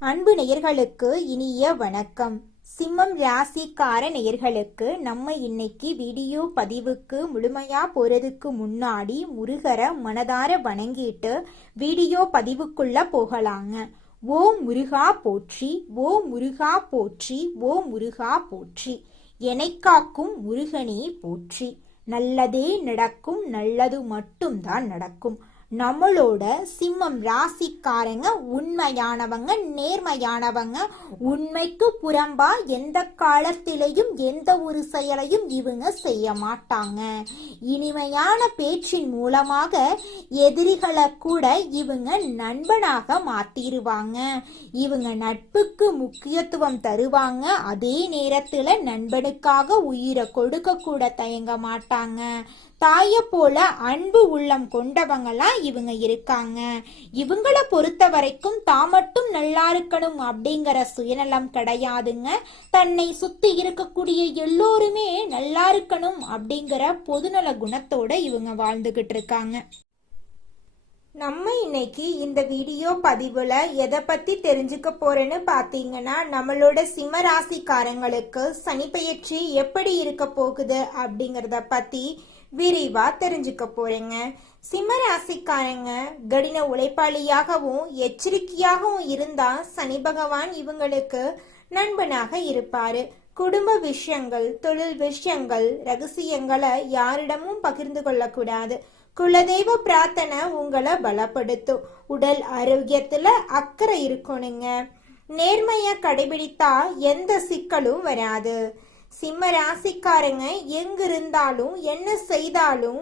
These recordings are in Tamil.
அன்பு நேயர்களுக்கு இனிய வணக்கம். சிம்மம் ராசிக்கார நேயர்களுக்கு நம்ம இன்னைக்கு வீடியோ பதிவுக்கு முழுமையா போறதுக்கு முன்னாடி முருகரை மனதார வணங்கிட்டு வீடியோ பதிவுக்குள்ள போகலாங்க. ஓம் முருகா போற்றி, ஓம் முருகா போற்றி, ஓம் முருகா போற்றி. என்னை காக்கும் முருகனே போற்றி. நல்லதே நடக்கும், நல்லது மட்டும்தான் நடக்கும். நம்மளோட சிம்மம் ராசிக்காரங்க உண்மையானவங்க, நேர்மையானவங்க. உண்மைக்கு புறம்பா எந்த காலத்திலையும் எந்த ஒரு செயலையும் இவங்க செய்ய மாட்டாங்க. இனிமையான பேச்சின் மூலமாக எதிரிகளை கூட இவங்க நண்பனாக மாத்திருவாங்க. இவங்க நட்புக்கு முக்கியத்துவம் தருவாங்க. அதே நேரத்துல நண்பனுக்காக உயிரை கொடுக்க கூட தயங்க மாட்டாங்க. தாய போல அன்பு உள்ளம் கொண்டவங்களா இவங்க இருக்காங்க. இவங்களை பொறுத்த வரைக்கும் தான் மட்டும் நல்லா இருக்கணும் அப்படிங்கிற சுயநலம் கிடையாதுங்க. தன்னை சுத்தி இருக்கக்கூடிய எல்லோருமே நல்லா இருக்கணும் அப்படிங்கிற பொதுநல குணத்தோட இவங்க வாழ்ந்துகிட்டு இருக்காங்க. நம்ம இன்னைக்கு இந்த வீடியோ பதிவுல எதை பத்தி தெரிஞ்சுக்க போறேன்னு பாத்தீங்கன்னா, நம்மளோட சிம்ம ராசிக்காரங்களுக்கு சனி பெயர்ச்சி எப்படி இருக்க போகுது அப்படிங்கறத பத்தி விரிவா தெரிஞ்சுக்க போறேங்க. சிம்ம ராசிக்காரங்க கடின உழைப்பாளியாகவும் எச்சரிக்கையாகவும் இருந்தா சனி பகவான் இவங்களுக்கு நண்பனாக இருப்பாரு. குடும்ப விஷயங்கள், தொழில் விஷயங்கள், ரகசியங்களை யாரிடமும் பகிர்ந்து கொள்ளக்கூடாது. குலதெய்வ பிரார்த்தனை உங்களை பலப்படுத்தும். உடல் ஆரோக்கியத்துல அக்கறை இருக்கணுங்க. நேர்மைய கடைபிடித்தா எந்த சிக்கலும் வராது. சிம்ம ராசிக்காரங்க எங்க இருந்தாலும் என்ன செய்தாலும்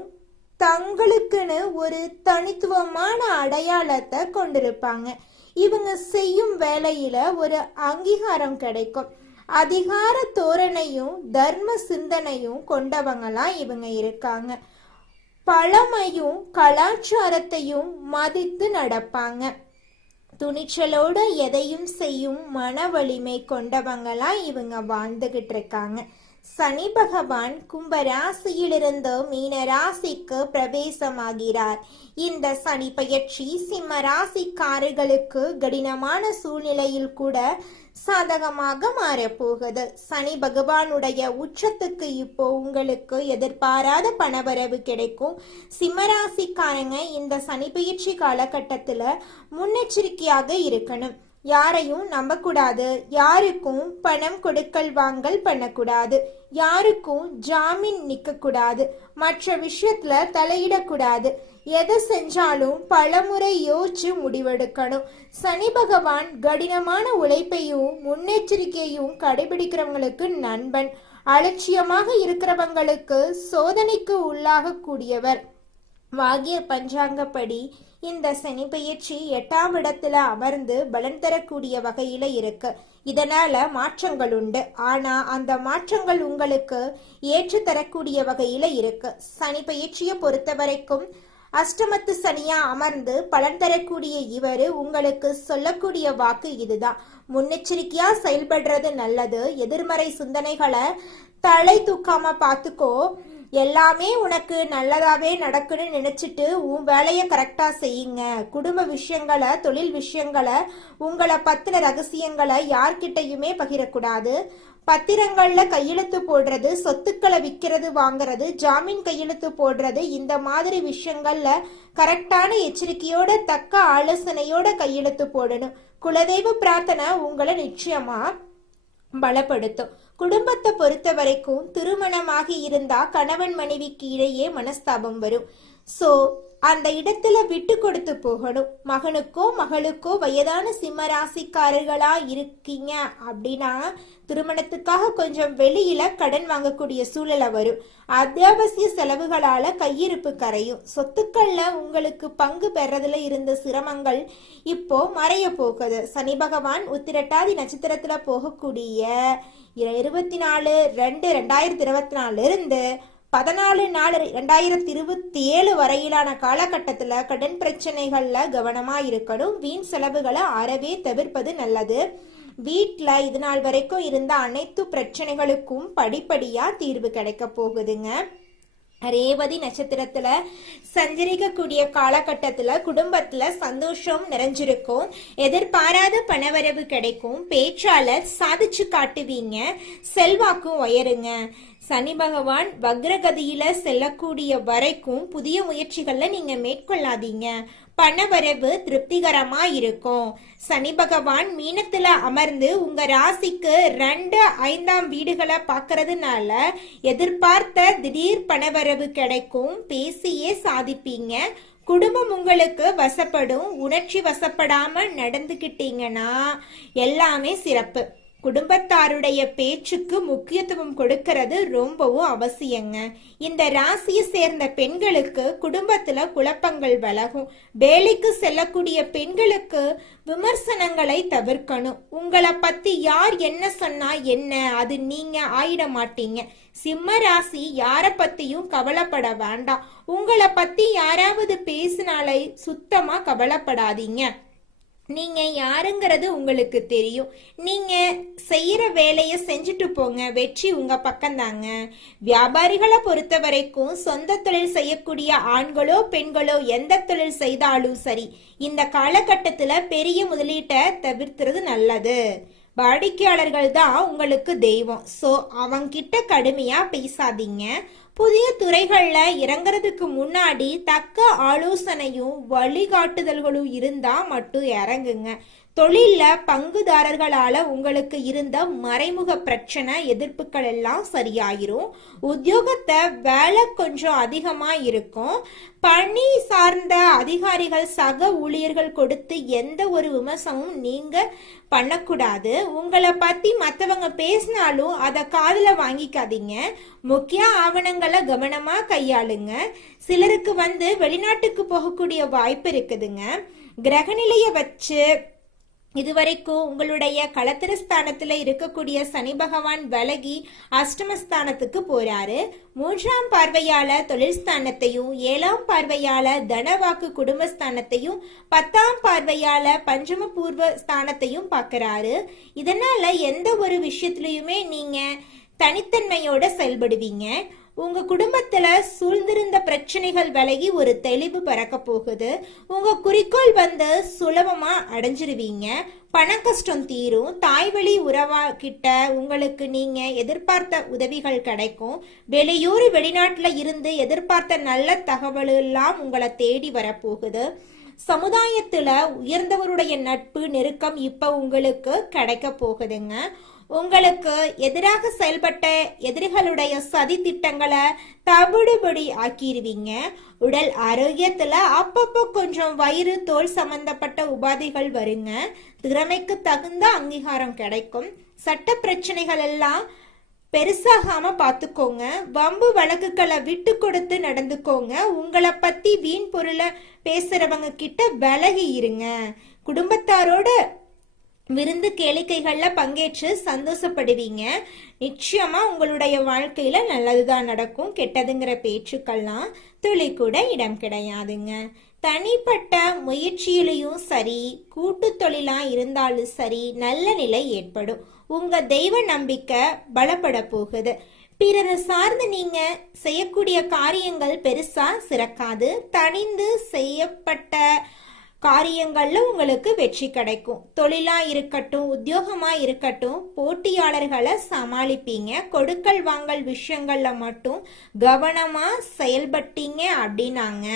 தங்களுக்குன்னு ஒரு தனித்துவமான அடையாளத்தை கொண்டிருப்பாங்க. இவங்க செய்யும் வேலையில ஒரு அங்கீகாரம் கிடைக்கும். அதிகார தோரணையும் தர்ம சிந்தனையும் கொண்டவங்களா இவங்க இருக்காங்க. பழமையும் கலாச்சாரத்தையும் மதித்து நடப்பாங்க. துணிச்சலோட எதையும் செய்யும் மன வலிமை கொண்டவங்களா இவங்க வாழ்ந்துகிட்டு இருக்காங்க. சனி பகவான் கும்ப ராசியிலிருந்து மீன ராசிக்கு பிரவேசமாகிறார். இந்த சனி பெயர்ச்சி சிம்ம ராசிக்காரர்களுக்கு கடினமான சூழ்நிலையில் கூட சாதகமாக மாறப்போகுது. சனி பகவானுடைய உச்சத்துக்கு இப்போ உங்களுக்கு எதிர்பாராத பணவரவு கிடைக்கும். சிம்மராசிக்காரங்க இந்த சனி பெயர்ச்சி காலகட்டத்துல முன்னெச்சரிக்கையாக இருக்கணும். யாரையும் நம்பக்கூடாது. யாருக்கும் பணம் கொடுக்கல் வாங்கல் பண்ணக்கூடாது. யாருக்கும் ஜாமீன் நிக்க கூடாது. மற்ற விஷயத்துல தலையிடக்கூடாது. எதை செஞ்சாலும் பலமுறை யோசிச்சு முடிவெடுக்கணும். சனி பகவான் கடினமான உழைப்பையும் முன்னெச்சரிக்கையும் கடைபிடிக்கிறவங்களுக்கு நண்பன். அலட்சியமாக இருக்கிறவங்களுக்கு சோதனைக்கு உள்ளாக கூடியவர். வாகிய பஞ்சாங்கப்படி இந்த சனி பெயர்ச்சி 8ஆம் இடத்துல அமர்ந்து பலன் தரக்கூடிய வகையில இருக்கு. இதனால மாற்றங்கள் உண்டு. ஆனா அந்த மாற்றங்கள் உங்களுக்கு ஏற்று தரக்கூடிய வகையில இருக்கு. சனி பெயர்ச்சியை பொறுத்த வரைக்கும் அஷ்டமத்து சனியா அமர்ந்து பலன் தரக்கூடிய இவரு உங்களுக்கு சொல்லக்கூடிய வாக்கு இதுதான்: முன்னெச்சரிக்கையா செயல்படுறது நல்லது. எதிர்மறை சிந்தனைகளை தலை தூக்காம பாத்துக்கோ. எல்லாமே உனக்கு நல்லதாவே நடக்குன்னு நினைச்சிட்டு உன் வேலையை கரெக்டா செய்யுங்க. குடும்ப விஷயங்களை, தொழில் விஷயங்களை, உங்களை பத்தின ரகசியங்களை யார்கிட்டையுமே பகிரக்கூடாது. பத்திரங்கள்ல கையெழுத்து போடுறது, சொத்துக்களை விற்கிறது வாங்குறது, ஜாமீன் கையெழுத்து போடுறது, இந்த மாதிரி விஷயங்கள்ல கரெக்டான எச்சரிக்கையோட தக்க ஆலோசனையோட கையெழுத்து போடணும். குலதெய்வ பிரார்த்தனை உங்களை நிச்சயமா பலப்படுத்தும். குடும்பத்தை பொறுத்த வரைக்கும் திருமணமாகி இருந்தா கணவன் மனைவிக்கு இடையே மனஸ்தாபம் வரும். சோ அந்த இடத்துல விட்டு கொடுத்து போகணும். மகனுக்கோ மகளுக்கோ வயதான சிம்ம ராசிக்காரர்களா இருக்கீங்க அப்படின்னா திருமணத்துக்காக கொஞ்சம் வெளியில கடன் வாங்கக்கூடிய சூழலை வரும். அத்தியாவசிய செலவுகளால கையிருப்பு கரையும். சொத்துக்கள்ல உங்களுக்கு பங்கு பெறதுல இருந்த சிரமங்கள் இப்போ மறைய போகுது. சனி பகவான் உத்திரட்டாதி நட்சத்திரத்துல போகக்கூடிய 24/2/2024 இருந்து 14/4/2027 வரையிலான காலகட்டத்துல கடன் பிரச்சனைகள்ல கவனமா இருக்கணும். வீண் செலவுகளை அறவே தவிர்ப்பது நல்லது. வீட்டுல இது நாள் வரைக்கும் இருந்த அனைத்து பிரச்சனைகளுக்கும் படிப்படியா தீர்வு கிடைக்க போகுதுங்க. ரேவதி நட்சத்திரத்துல சஞ்சரிக்கக்கூடிய காலகட்டத்துல குடும்பத்துல சந்தோஷம் நிறைஞ்சிருக்கும். எதிர்பாராத பணவரவு கிடைக்கும். பேச்சாளர் சாதிச்சு காட்டுவீங்க. செல்வாக்கும் உயருங்க. சனி பகவான் வக்ரகதியில செல்லக்கூடிய வரைக்கும் புதிய முயற்சிகள்ல நீங்க மேற்கொள்ளாதீங்க. பணவரவு திருப்திகரமா இருக்கும். சனி பகவான் மீனத்துல அமர்ந்து உங்க ராசிக்கு 2, 5ஆம் வீடுகளை பார்க்கறதுனால எதிர்பார்த்த திடீர் பணவரவு கிடைக்கும். பேசியே சாதிப்பீங்க. குடும்பம் உங்களுக்கு வசப்படும். உணர்ச்சி வசப்படாம நடந்துகிட்டீங்கன்னா எல்லாமே சிறப்பு. குடும்பத்தாருடைய பேச்சுக்கு முக்கியத்துவம் கொடுக்கிறது ரொம்பவும் அவசியங்க. இந்த ராசியை சேர்ந்த பெண்களுக்கு குடும்பத்துல குழப்பங்கள் விலகும். வேலைக்கு செல்லக்கூடிய பெண்களுக்கு விமர்சனங்களை தவிர்க்கணும். உங்களை பத்தி யார் என்ன சொன்னா என்ன, அது நீங்க ஆயிட மாட்டீங்க. சிம்ம ராசி யார பத்தியும் கவலைப்பட வேண்டாம். உங்களை பத்தி யாராவது பேசினாலே சுத்தமா கவலைப்படாதீங்க. நீங்க யாருங்கிறது உங்களுக்கு தெரியும். நீங்க செய்யற வேலையை செஞ்சுட்டு போங்க. வெற்றி உங்க பக்கம்தாங்க. வியாபாரிகளை பொறுத்த வரைக்கும் சொந்த தொழில் செய்யக்கூடிய ஆண்களோ பெண்களோ எந்த தொழில் செய்தாலும் சரி, இந்த காலகட்டத்துல பெரிய முதலீட்டை தவிர்த்துறது நல்லது. வாடிக்கையாளர்கள் தான் உங்களுக்கு தெய்வம். சோ அவங்கிட்ட கடுமையா பேசாதீங்க. புதிய துறைகள்ல இறங்குறதுக்கு முன்னாடி தக்க ஆலோசனையும் வழிகாட்டுதல்களும் இருந்தா மட்டும் இறங்குங்க. தொழில்ல பங்குதாரர்களால உங்களுக்கு இருந்த மறைமுக பிரச்சனை எதிர்ப்புகள் எல்லாம் சரியாயிரும். உத்தியோகத்தை வேலை கொஞ்சம் அதிகமா இருக்கும். பணி சார்ந்த அதிகாரிகள் சக ஊழியர்கள் கொடுத்து எந்த ஒரு விமர்சனமும் நீங்க பண்ணக்கூடாது. உங்களை பத்தி மற்றவங்க பேசினாலும் அதை காதுல வாங்கிக்காதீங்க. முக்கிய ஆவணங்களை கவனமா கையாளுங்க. சிலருக்கு வெளிநாட்டுக்கு போகக்கூடிய வாய்ப்பு இருக்குதுங்க. கிரகநிலைய வச்சு இதுவரைக்கும் உங்களுடைய களத்திரஸ்தானத்துல இருக்கக்கூடிய சனி பகவான் விலகி அஷ்டமஸ்தானத்துக்கு போறாரு. 3ஆம் பார்வையால தொழில் ஸ்தானத்தையும், 7ஆம் பார்வையால தனவாக்கு குடும்பஸ்தானத்தையும், 10ஆம் பார்வையால பஞ்சம பூர்வ ஸ்தானத்தையும் பார்க்கறாரு. இதனால எந்த ஒரு விஷயத்திலயுமே நீங்க தனித்தன்மையோட செயல்படுவீங்க. உங்க குடும்பத்துல சூழ்ந்திருந்த பிரச்சனைகள் விலகி ஒரு தெளிவு பறக்க போகுது. உங்க குறிக்கோள் சுலபமா அடைஞ்சிருவீங்க. பண கஷ்டம் தீரும். தாய்வழி உறவா கிட்ட உங்களுக்கு நீங்க எதிர்பார்த்த உதவிகள் கிடைக்கும். வெளியூர் வெளிநாட்டுல இருந்து எதிர்பார்த்த நல்ல தகவல் எல்லாம் உங்களை தேடி வரப்போகுது. சமுதாயத்துல உயர்ந்தவருடைய நட்பு நெருக்கம் இப்ப உங்களுக்கு கிடைக்க போகுதுங்க. உங்களுக்கு எதிராக செயல்பட்ட எதிரிகளுடைய சதி திட்டங்களை தவிடுபடி ஆக்கிடுவீங்க. உடல் ஆரோக்கியத்துல அப்பப்போ கொஞ்சம் வயிறு தோல் சம்பந்தப்பட்ட உபாதைகள் வருங்க. திறமைக்கு தகுந்த அங்கீகாரம் கிடைக்கும். சட்ட பிரச்சனைகள் எல்லாம் பெருசாகாம பாத்துக்கோங்க. வம்பு வழக்குகளை விட்டு கொடுத்து நடந்துக்கோங்க. உங்களை பத்தி வீண் பொருளை பேசுறவங்க கிட்ட விலகி இருங்க. குடும்பத்தாரோட விருந்து கேளிக்கைகள்ல பங்கேற்று சந்தோஷப்படுவீங்க. நிச்சயமா உங்களுடைய வாழ்க்கையில நல்லதுதான் நடக்கும். கெட்டதுங்கிற பேச்சுக்கள்லாம் துளி கூட இடம் கிடையாதுங்க. தனிப்பட்ட முயற்சியிலையும் சரி, கூட்டு தொழிலா இருந்தாலும் சரி, நல்ல நிலை ஏற்படும். உங்க தெய்வ நம்பிக்கை பலப்பட போகுது. பிறரை சார்ந்து நீங்க செய்யக்கூடிய காரியங்கள் பெருசா சிறக்காது. தனிந்து செய்யப்பட்ட காரியங்கள்ல உங்களுக்கு வெற்றி கிடைக்கும். தொழிலா இருக்கட்டும், உத்தியோகமா இருக்கட்டும், போட்டியாளர்களை சமாளிப்பீங்க. கொடுக்கல் வாங்கல் விஷயங்கள்ல மட்டும் கவனமா செயல்பட்டீங்க அப்படின்னாங்க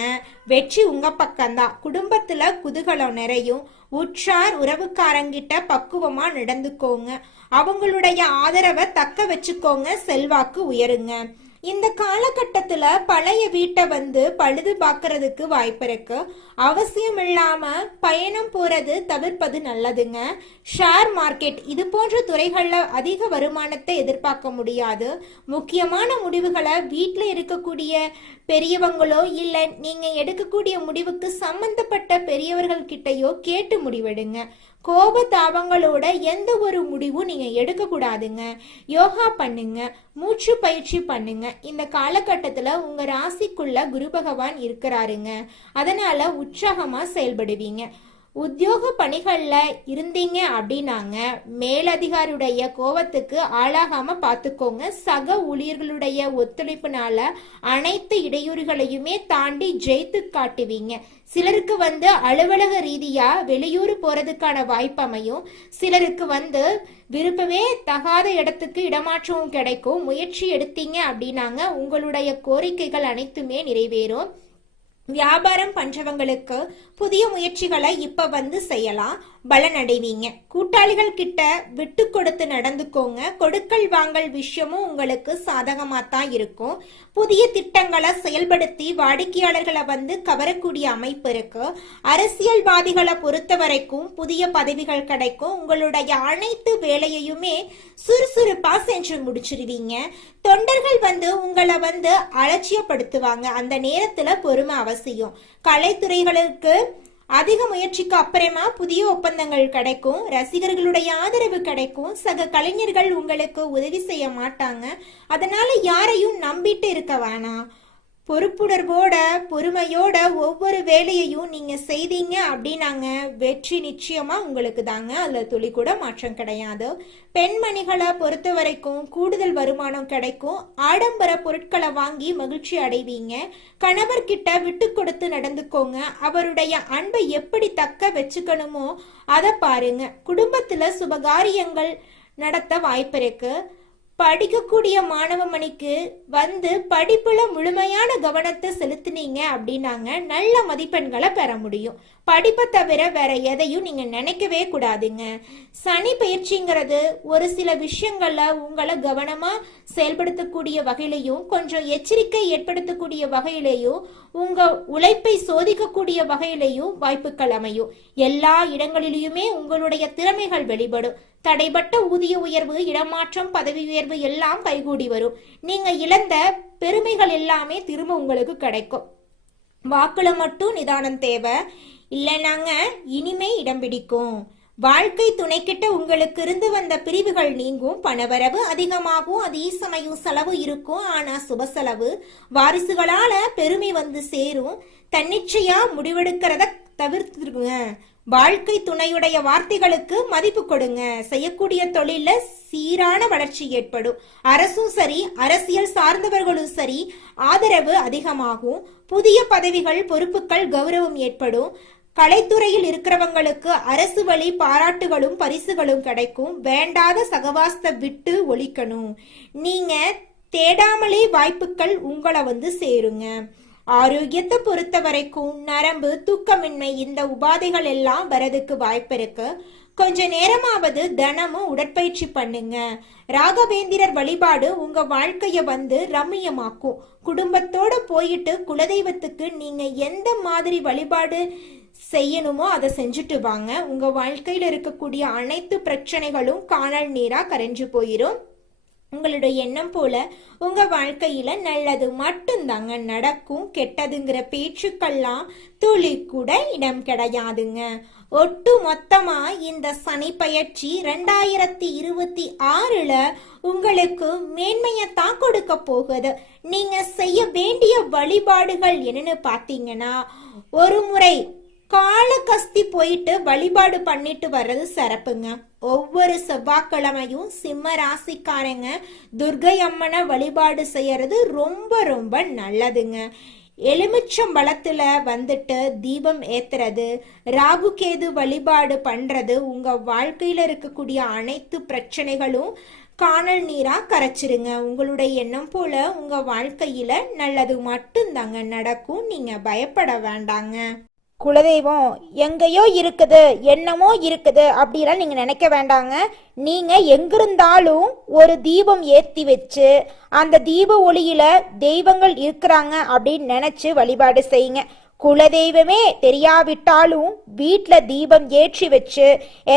வெற்றி உங்க பக்கம்தான். குடும்பத்துல குதூகலம் நிறையும். உற்றார் உறவுக்காரங்கிட்ட பக்குவமா நடந்துக்கோங்க. அவங்களுடைய ஆதரவை தக்க வச்சுக்கோங்க. செல்வாக்கு உயருங்க. இந்த காலகட்டத்துல பழைய வீட்டை பழுது பார்க்கறதுக்கு வாய்ப்பு இருக்கு. அவசியம் இல்லாம பயணம் போறது தவிர்ப்பது நல்லதுங்க. ஷேர் மார்க்கெட் இது போன்ற துறைகள்ல அதிக வருமானத்தை எதிர்பார்க்க முடியாது. முக்கியமான முடிவுகளை வீட்டுல இருக்கக்கூடிய பெரியவங்களோ இல்ல நீங்க எடுக்கக்கூடிய முடிவுக்கு சம்பந்தப்பட்ட பெரியவர்கள் கிட்டயோ கேட்டு முடிவெடுங்க. கோப தாபங்களோட எந்த ஒரு முடிவும் நீங்க எடுக்க கூடாதுங்க. யோகா பண்ணுங்க, மூச்சு பயிற்சி பண்ணுங்க. இந்த காலகட்டத்துல உங்க ராசிக்குள்ள குரு பகவான் இருக்கிறாருங்க. அதனால உற்சாகமா செயல்படுவீங்க. உத்தியோக பணிகள்ல இருந்தீங்க அப்படின்னாங்க மேலதிகாரியுடைய கோபத்துக்கு ஆளாகாம பார்த்துக்கோங்க. சக ஊழியர்களுடைய ஒத்துழைப்புனால அனைத்து இடையூறுகளையுமே தாண்டி ஜெயித்து காட்டுவீங்க. சிலருக்கு அலுவலக ரீதியா வெளியூர் போறதுக்கான வாய்ப்பு அமையும். சிலருக்கு விருப்பமே தகாத இடத்துக்கு இடமாற்றமும் கிடைக்கும். முயற்சி எடுத்தீங்க அப்படின்னாங்க உங்களுடைய கோரிக்கைகள் அனைத்துமே நிறைவேறும். வியாபாரம் பண்றவங்களுக்கு புதிய முயற்சிகளை இப்ப செய்யலாம், பலன் அடைவீங்க. கூட்டாளிகள் கிட்ட விட்டு கொடுத்து நடந்துக்கோங்க. கொடுக்கல் வாங்கல் விஷயமும் உங்களுக்கு சாதகமா தான் இருக்கும். புதிய திட்டங்களை செயல்படுத்தி வாடிக்கையாளர்களை கவரக்கூடிய அமைப்பு இருக்கு. அரசியல்வாதிகளை பொறுத்த வரைக்கும் புதிய பதவிகள் கிடைக்கும். உங்களுடைய அனைத்து வேலையுமே சுறுசுறுப்பா செஞ்சு முடிச்சிருவீங்க. தொண்டர்கள் உங்களை அலட்சியப்படுத்துவாங்க. அந்த நேரத்துல பொறுமை அவசியம். கலைத்துறைகளுக்கு அதிக முயற்சிக்கு அப்புறமா புதிய ஒப்பந்தங்கள் கிடைக்கும். ரசிகர்களுடைய ஆதரவு கிடைக்கும். சக கலைஞர்கள் உங்களுக்கு உதவி செய்ய மாட்டாங்க. அதனால யாரையும் நம்பிட்டு இருக்க வேணாம். பொறுப்புணர்வோட பொறுமையோட ஒவ்வொரு வேலையையும் நீங்க செய்தீங்க அப்படின்னாங்க வெற்றி நிச்சயமா உங்களுக்கு தாங்க. அதுல துளி கூட மாற்றம் கிடையாது. பெண்மணிகளை பொறுத்த வரைக்கும் கூடுதல் வருமானம் கிடைக்கும். ஆடம்பர பொருட்களை வாங்கி மகிழ்ச்சி அடைவீங்க. கணவர்கிட்ட விட்டு கொடுத்து நடந்துக்கோங்க. அவருடைய அன்பை எப்படி தக்க வச்சுக்கணுமோ அதை பாருங்க. குடும்பத்துல சுபகாரியங்கள் நடத்த வாய்ப்பு இருக்கு. படிக்கக்கூடிய மாணவ மணிக்கு படிப்புல முழுமையான கவனத்தை செலுத்தினீங்க அப்படின்னாங்க நல்ல மதிப்பெண்களை பெற முடியும். படிப்பை தவிர வேற எதையும் நீங்க நினைக்கவே கூடாதுங்க. சனி பயிற்சிங்கிறது ஒரு சில விஷயங்கள்ல உங்களை கவனமா செயல்படுத்தக்கூடிய வகையிலையும் கொஞ்சம் எச்சரிக்கை ஏற்படுத்தக்கூடிய வகையிலையும் உங்க உழைப்பை சோதிக்கக்கூடிய வகையிலையும் வாய்ப்புகள் அமையும். எல்லா இடங்களிலுமே உங்களுடைய திறமைகள் வெளிப்படும். தடைபட்ட ஊதிய உயர்வு, இடமாற்றம், பதவி உயர்வு எல்லாம் கைகூடி வரும். நீங்க இழந்த பெருமைகள் எல்லாமே திரும்ப உங்களுக்கு கிடைக்கும். வாக்குல மட்டும் நிதானம் தேவை, இல்லைனாங்க இனிமே இடம் பிடிக்கும். வாழ்க்கை துணைக்கிட்ட உங்களுக்கு இருந்து வந்த பிரிவுகள் நீங்கும். பணவரவு அதிகமாகும். அதே சமயம் செலவு இருக்கும். ஆனா சுப செலவு. வாரிசுகளால பெருமை சேரும். தன்னிச்சையா முடிவெடுக்கிறத தவிர்த்துருங்க. வாழ்க்கை துணையுடைய வார்த்தைகளுக்கு மதிப்பு கொடுங்க. செய்யக்கூடிய தொழில சீரான வளர்ச்சி ஏற்படும். அரசும் சரி, அரசியல் சார்ந்தவர்களும் சரி, ஆதரவு அதிகமாகும். புதிய பதவிகள், பொறுப்புகள், கௌரவம் ஏற்படும். கலைத்துறையில் இருக்கிறவங்களுக்கு அரசு வழி பாராட்டுகளும் பரிசுகளும் கிடைக்கும். வேண்டாத சகவாசத்தை விட்டு ஒழிக்கணும். நீங்க தேடாமலே வாய்ப்புகள் உங்களை சேருங்க. ஆரோக்கியத்தை பொறுத்த வரைக்கும் நரம்பு, தூக்கமின்மை இந்த உபாதைகள் எல்லாம் வரதுக்கு வாய்ப்பு இருக்கு. கொஞ்ச நேரமாவது தினமும் உடற்பயிற்சி பண்ணுங்க. ராகவேந்திரர் வழிபாடு உங்க வாழ்க்கைய ரம்மியமாக்கும். குடும்பத்தோட போயிட்டு குலதெய்வத்துக்கு நீங்க எந்த மாதிரி வழிபாடு செய்யணுமோ அதை செஞ்சுட்டு வாங்க. உங்க வாழ்க்கையில இருக்கக்கூடிய அனைத்து பிரச்சனைகளும் காணல் நீரா கரைஞ்சு போயிரும். உங்களுடைய எண்ணம் போல உங்க வாழ்க்கையில நல்லது மட்டும்தாங்க நடக்கும். கெட்டதுங்கிற பேச்சுக்கெல்லாம் துளி கூட இடம் கிடையாதுங்க. ஒட்டு மொத்தமா இந்த சனி பயிற்சி 2026ல உங்களுக்கு மேன்மையத்தான் கொடுக்க போகுது. நீங்க செய்ய வேண்டிய வழிபாடுகள் என்னன்னு பாத்தீங்கன்னா, ஒரு முறை காலகஸ்தி போயிட்டு வழிபாடு பண்ணிட்டு வர்றது சிறப்புங்க. ஒவ்வொரு செவ்வாய்க்கிழமையும் சிம்ம ராசிக்காரங்க துர்கை அம்மனை வழிபாடு செய்யறது ரொம்ப ரொம்ப நல்லதுங்க. எலுமிச்சம்பழத்துல தீபம் ஏத்துறது, ராகு கேது வழிபாடு பண்றது உங்க வாழ்க்கையில இருக்கக்கூடிய அனைத்து பிரச்சனைகளும் காணல் நீரா கரைச்சிருங்க. உங்களுடைய எண்ணம் போல உங்க வாழ்க்கையில நல்லது மட்டும்தாங்க நடக்கும். நீங்க பயப்பட வேண்டாங்க. குலதெய்வம் எங்கேயோ இருக்குது, என்னமோ இருக்குது அப்படிலாம் நீங்க நினைக்க வேண்டாங்க. நீங்க எங்கிருந்தாலும் ஒரு தீபம் ஏற்றி வச்சு அந்த தீப ஒளியில தெய்வங்கள் இருக்கிறாங்க அப்படின்னு நினைச்சு வழிபாடு செய்யுங்க. குலதெய்வமே தெரியாவிட்டாலும் வீட்டுல தீபம் ஏற்றி வச்சு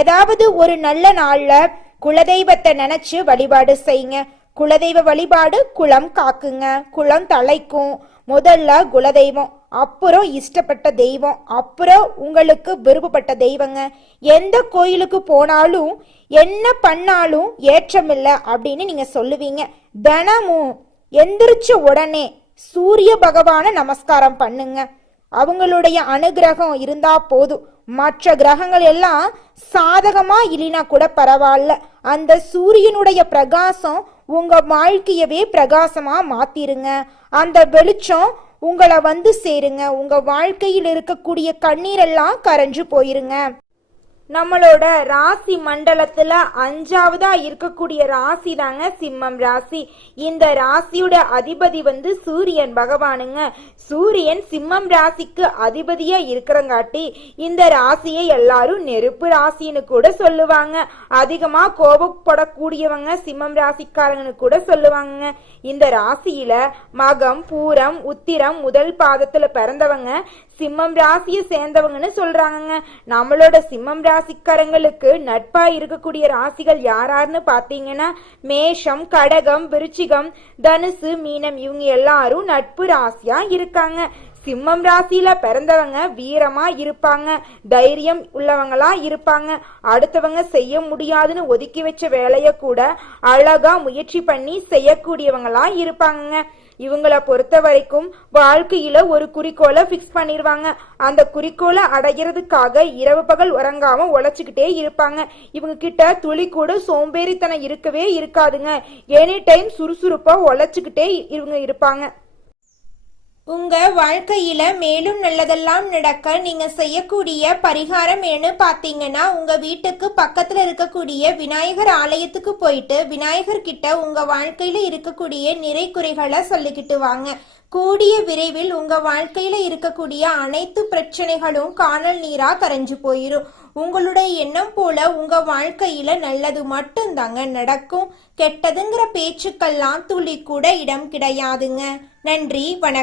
ஏதாவது ஒரு நல்ல நாள்ல குலதெய்வத்தை நினைச்சு வழிபாடு செய்யுங்க. குலதெய்வ வழிபாடு குலம் காக்குங்க, குலம் தலைக்கும். முதல்ல குலதெய்வம், அப்புறம் இஷ்டப்பட்ட தெய்வம், அப்புறம் உங்களுக்கு விருப்பப்பட்ட தெய்வங்க. எந்த கோயிலுக்கு போனாலும் என்ன பண்ணாலும் ஏற்றமில்லை அப்படின்னு நீங்க சொல்லுவீங்க. தினமும் எந்திரிச்ச உடனே சூரிய பகவான நமஸ்காரம் பண்ணுங்க. அவங்களுடைய அனுகிரகம் இருந்தா போதும். மற்ற கிரகங்கள் எல்லாம் சாதகமா இல்லைனா கூட பரவாயில்ல, அந்த சூரியனுடைய பிரகாசம் உங்க வாழ்க்கையவே பிரகாசமா மாத்திருங்க. அந்த வெளிச்சம் உங்களை வந்து சேருங்க. உங்க வாழ்க்கையில் இருக்கக்கூடிய கண்ணீரெல்லாம் கரைஞ்சு போயிருங்க. நம்மளோட ராசி மண்டலத்துல 5வதா இருக்கக்கூடிய ராசி தாங்க சிம்மம் ராசி. இந்த ராசியோட அதிபதி வந்து சூரியன் பகவானுங்க. சூரியன் சிம்மம் ராசிக்கு அதிபதியா இருக்கிறங்காட்டி இந்த ராசியை எல்லாரும் நெருப்பு ராசின்னு கூட சொல்லுவாங்க. அதிகமா கோபப்படக்கூடியவங்க சிம்மம் ராசிக்காரங்கன்னு கூட சொல்லுவாங்க. இந்த ராசியில மகம், பூரம், உத்திரம் முதல் பாதத்துல பிறந்தவங்க சிம்மம் ராசியை சேர்ந்தவங்கன்னு சொல்றாங்க. நம்மளோட சிம்மம் ராசிக்காரங்களுக்கு நட்பா இருக்கக்கூடிய ராசிகள் யாராருன்னு பாத்தீங்கன்னா மேஷம், கடகம், விருச்சிகம், தனுசு, மீனம் இவங்க எல்லாரும் நட்பு ராசியா இருக்காங்க. சிம்மம் ராசியில பிறந்தவங்க வீரமா இருப்பாங்க, தைரியம் உள்ளவங்களா இருப்பாங்க. அடுத்தவங்க செய்ய முடியாதுன்னு ஒதுக்கி வச்ச வேலைய கூட அழகா முயற்சி பண்ணி செய்யக்கூடியவங்களா இருப்பாங்க. இவங்கள பொறுத்த வரைக்கும் வாழ்க்கையில ஒரு குறிக்கோளை பிக்ஸ் பண்ணிருவாங்க. அந்த குறிக்கோளை அடைகிறதுக்காக இரவு பகல் உறங்காம உழைச்சுக்கிட்டே இருப்பாங்க. இவங்க கிட்ட துளி கூட சோம்பேறித்தனம் இருக்கவே இருக்காதுங்க. எனி டைம் சுறுசுறுப்பா உழைச்சுக்கிட்டே இவங்க இருப்பாங்க. உங்க வாழ்க்கையில மேலும் நல்லதெல்லாம் நடக்க நீங்க செய்யக்கூடிய பரிகாரம் என்ன பாத்தீங்கன்னா, உங்க வீட்டுக்கு பக்கத்துல இருக்கக்கூடிய விநாயகர் ஆலயத்துக்கு போயிட்டு விநாயகர் கிட்ட உங்க வாழ்க்கையில இருக்கக்கூடிய நிறை குறைகளை சொல்லிக்கிட்டு வாங்க. கூடிய விரைவில் உங்க வாழ்க்கையில இருக்கக்கூடிய அனைத்து பிரச்சனைகளும் காணல் நீரா கரைஞ்சு போயிரும். உங்களுடைய எண்ணம் போல உங்க வாழ்க்கையில நல்லது மட்டும்தாங்க நடக்கும். கெட்டதுங்கிற பேச்சுக்கெல்லாம் துளி கூட இடம் கிடையாதுங்க. நன்றி, வணக்கம்.